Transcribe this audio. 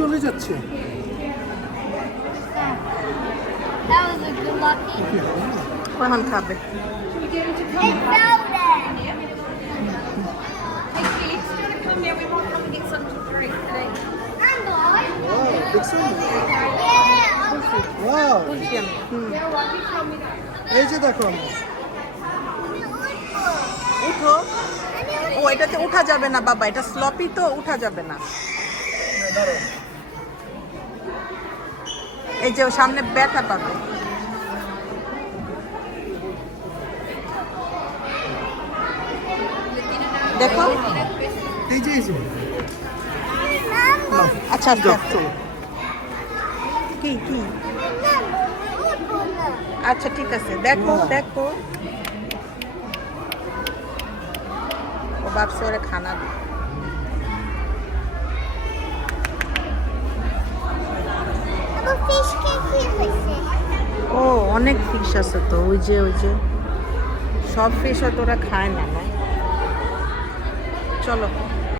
চলে যাচ্ছে। That was a good lucky. কখন খাবে? It fell there. Hey kids, do you want to come now? We might come and get something to drink today. And I. Wow, দেখছেন? Yeah. Wow, বলছি আমি। Yeah, right, you tell me that. এই যে দেখো উঠো। ও এটাতে উঠা যাবে না বাবা, এটা স্লপি তো উঠা যাবে না। এই যে ও সামনে ব্যথা পাবে। দেখো এই যে আচ্ছা আচ্ছা চলো। কি কি আচ্ছা ঠিক আছে দেখো দেখো ও ভাবছে ওরা খানা দিবে। A fish can keep it. ও অনেক ফিশ আছে তো, ওই যে সব ফিশ হয়তো ওরা খায় না, না? চলো